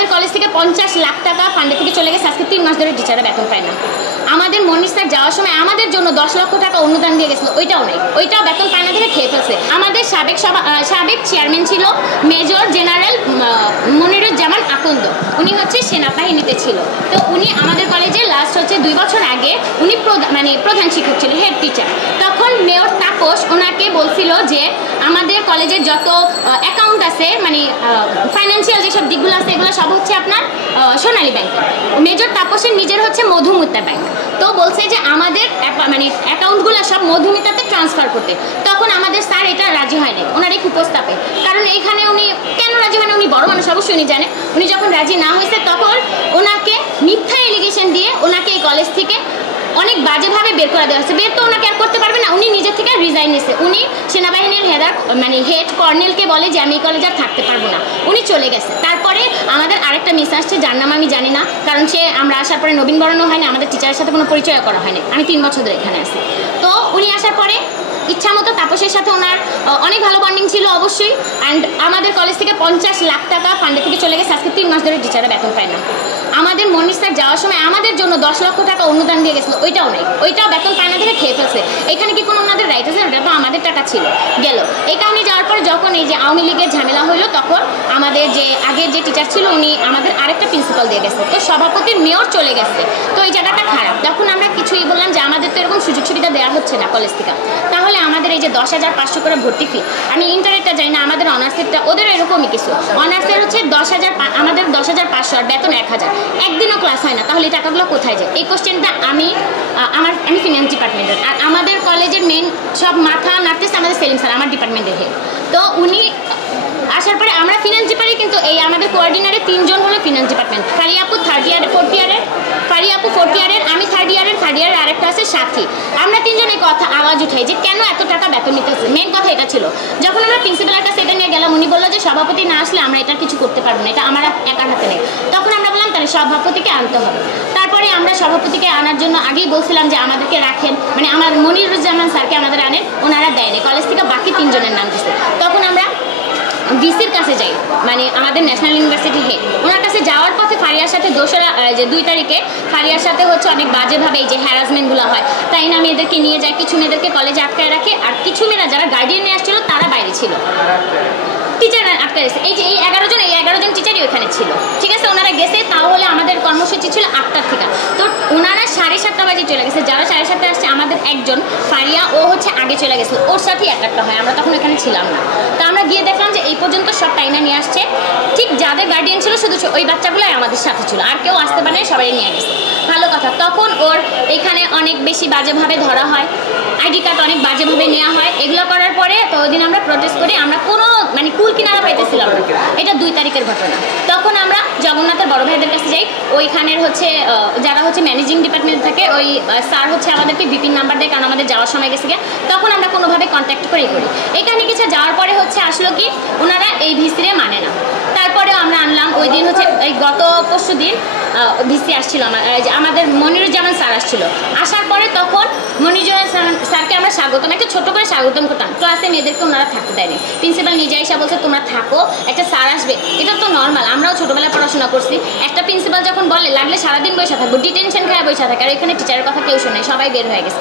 আমাদের কলেজ থেকে 50 লাখ টাকা ফান্ডে থেকে চলে গেছে। আজকে 3 মাস ধরে টিচাররা বেতন পায় না। আমাদের মনির স্যার যাওয়ার সময় আমাদের জন্য 10 লক্ষ টাকা অনুদান দিয়ে গেছিল, ওইটাও নেই, ওইটাও বেতন পায় না থেকে খেয়ে ফেলছে। আমাদের সাবেক চেয়ারম্যান ছিল মেজর জেনারেল মনিরুজ্জামান আকন্দ, উনি হচ্ছে সেনাবাহিনীতে ছিল। তো উনি আমাদের কলেজে লাস্ট হচ্ছে 2 বছর আগে উনি প্রধান শিক্ষক ছিল, হেড টিচার। তখন মেয়র তাপস ওনাকে বলছিল যে আমাদের কলেজের যত অ্যাকাউন্ট আছে, মানে ফাইন্যান্সিয়াল যেসব দিকগুলো আছে, এগুলো সব হচ্ছে আপনার সোনালী ব্যাংক। মেজর তাপসের নিজের হচ্ছে মধুমিতা ব্যাংক। তো বলছে যে আমাদের অ্যাকাউন্টগুলো সব মধুমিতাতে ট্রান্সফার করতে। তখন আমাদের স্যার এটা রাজি হয়নি ওনার এই কুপ্রস্তাবে। কারণ এইখানে উনি কেন রাজি হয়নি, উনি বড় মানুষ, অবশ্যই উনি জানে। উনি যখন রাজি না হয়েছে তখন ওনাকে মিথ্যা এলিগেশন দিয়ে ওনাকে এই কলেজ থেকে অনেক বাজেভাবে বের করে দেওয়া হচ্ছে। বের তো ওনাকে আর করতে পারবে না, উনি নিজের থেকে রিজাইন নিয়েছে। উনি সেনাবাহিনীর হেড কর্নেলকে বলে যে আমি এই কলেজে আর থাকতে পারবো না, উনি চলে গেছে। তারপরে আমাদের আরেকটা মিস আসছে, যার নাম আমি জানি না, কারণ আমরা আসার পরে নবীনবরণও হয়নি, আমাদের টিচারের সাথে কোনো পরিচয় করা হয়নি। আমি 3 বছর ধরে এখানে আছি। তো উনি আসার পরে ইচ্ছা মতো তাপসের সাথে ওনার অনেক ভালো বন্ডিং ছিল অবশ্যই। অ্যান্ড আমাদের কলেজ থেকে 50 লাখ টাকা ফান্ডে থেকে চলে গেছে। আজকে 3 মাস ধরে টিচাররা বেতন পায় না। আমাদের মনির স্যার যাওয়ার সময় আমাদের জন্য 10 লক্ষ টাকা অনুদান দিয়ে গেছিলো, ওইটাও নেই, ওইটাও বেতন পায় না থেকে খেয়ে ফেলছে। এখানে কি কোনো ওনাদের রাইট আছে? ওটা তো আমাদের টাকা ছিল, গেল। এই কারণে যাওয়ার পরে যখন এই যে আওয়ামী লীগের ঝামেলা হইলো, তখন আমাদের যে আগের যে টিচার ছিল উনি আমাদের আরেকটা প্রিন্সিপাল দিয়ে গেছে। তো সভাপতির মেয়র চলে গেছে। তো এই জায়গাটা খারাপ। তখন আমরা কিছুই বললাম যে আমাদের তো এরকম সুযোগ সুবিধা দেওয়া হচ্ছে না কলেজ থেকে, তাহলে আমাদের এই যে 10,500 করে ভর্তি ফি, আমি ইন্টারনেটটা যাই না, আমাদের অনার্সেরটা ওদের এরকমই কিছু। অনার্সের হচ্ছে 10,000, আমাদের 10,500 আর বেতন 1,000। একদিনও ক্লাস হয় না, তাহলে এই টাকাগুলো কোথায় যায়? এই কোশ্চেনটা আমি ফিনান্স ডিপার্টমেন্টের, আর আমাদের কলেজের মেন সব মাথা নাড়তেছে আমাদের সেলিম স্যার, আমার ডিপার্টমেন্টের হেড। তো উনি আসার পরে আমরা ফিনান্স ডিপার্টমেন্ট, কিন্তু এই আমাদের কোঅর্ডিনেটর 3 জন হলো ফিনান্স ডিপার্টমেন্ট। ফারিয়াপু 3rd ইয়ারে 4th ইয়ারের, ফারিয়াপু 4th ইয়ারের, আমি 3rd ইয়ারের আরেকটা আছে সাথী। আমরা 3 জন এই কথা আওয়াজ উঠাই যে কেন এত টাকা বেতন নিতে হচ্ছে। মেন কথা এটা ছিল। যখন আমরা প্রিন্সিপালের কাছে এটা নিয়ে গেলাম, উনি বললো যে সভাপতি না আসলে আমরা এটা কিছু করতে পারবো না, এটা আমার একার হাতে নেই। তখন আমরা বললাম তাহলে সভাপতিকে আনতে হবে। তারপরে আমরা সভাপতিকে আনার জন্য আগেই বলছিলাম যে আমাদেরকে রাখেন, মানে আমার মনিরুজ্জামান স্যারকে আমাদের আনেন, ওনারা দেয়নি। কলেজ থেকে বাকি 3 জনের নাম দিচ্ছে। তখন আমরা ভিসির কাছে যাই, মানে আমাদের ন্যাশনাল ইউনিভার্সিটি হেড, ওনার কাছে যাওয়ার পথে ফারিয়ার সাথে 2 তারিখে ফারিয়ার সাথে হচ্ছে অনেক বাজেভাবে এই যে হ্যারাসমেন্টগুলো হয়, তাই না? মেয়েদেরকে নিয়ে যায়, কিছু মেয়েদেরকে কলেজে আটকায় রাখে, আর কিছু মেয়েরা যারা গার্ডিয়ান নিয়ে আসছিল তারা বাইরে ছিল, টিচাররা আটকে গেছে। এই যে এই 11 জন টিচারই ওখানে ছিল, ঠিক আছে? ওনারা গেছে, তাহলে আমাদের কর্মসূচি ছিল 8টার থেকে, তো ওনারা 7:30 বাজে চলে গেছে। যারা 7:30 আসছে, আমাদের একজন ফারিয়া, ও হচ্ছে আগে চলে গেছিল, ওর সাথেই একটা হয়, আমরা তখন এখানে ছিলাম না। তো আমরা গিয়ে দেখলাম যে এই পর্যন্ত সব টাইমে নিয়ে আসছে, ঠিক যাদের গার্ডিয়ান ছিল শুধু ওই বাচ্চাগুলোই আমাদের সাথে ছিল, আর কেউ আসতে পারে সবাই নিয়ে গেছে। ভালো কথা। তখন ওর এখানে অনেক বেশি বাজেভাবে ধরা হয়, আইডি কার্ড অনেক বাজেভাবে নেওয়া হয়। এগুলো করার পরে তো ওই দিন আমরা প্রটেস্ট করি, আমরা কোনো কুল কিনারা পাইতেছিলাম না। এটা 2 তারিখের ঘটনা। তখন আমরা জগন্নাথের বড় ভাইদের কাছে যাই, ওইখানের হচ্ছে যারা হচ্ছে ম্যানেজিং ডিপার্টমেন্ট থেকে ওই স্যার হচ্ছে আমাদেরকে বিপিন নাম্বার দেয়, কারণ আমাদের যাওয়ার সময় গেছে গিয়ে। তখন আমরা কোনোভাবে কন্ট্যাক্ট করি এখানে কিছু যাওয়ার পরে হচ্ছে আসলো কি ওনারা এই ভিসিরে মানে না। তারপরেও আমরা আনলাম, ওই দিন হচ্ছে এই গত পরশু দিন ভিসি আসছিল, আমাদের মনিরুজ্জামান স্যার আসছিল। আসার পরে তখন মনিরুজ্জামান স্যারকে আমরা স্বাগতম, একটা ছোট করে স্বাগতম করতাম। ক্লাসে মেয়েদেরকে ওনারা থাকতে দেয়নি। প্রিন্সিপাল নিজে এসে বলছে তোমরা থাকো, একটা স্যার আসবে, এটা তো নর্মাল, আমরাও ছোটবেলায় পড়াশোনা করছি। একটা প্রিন্সিপাল যখন বলে লাগলে সারাদিন বসে থাকবো, ডিটেনশন খায় বসে থাকে, আর এখানে টিচারের কথা কেউ শোনে, সবাই বের হয়ে গেছে।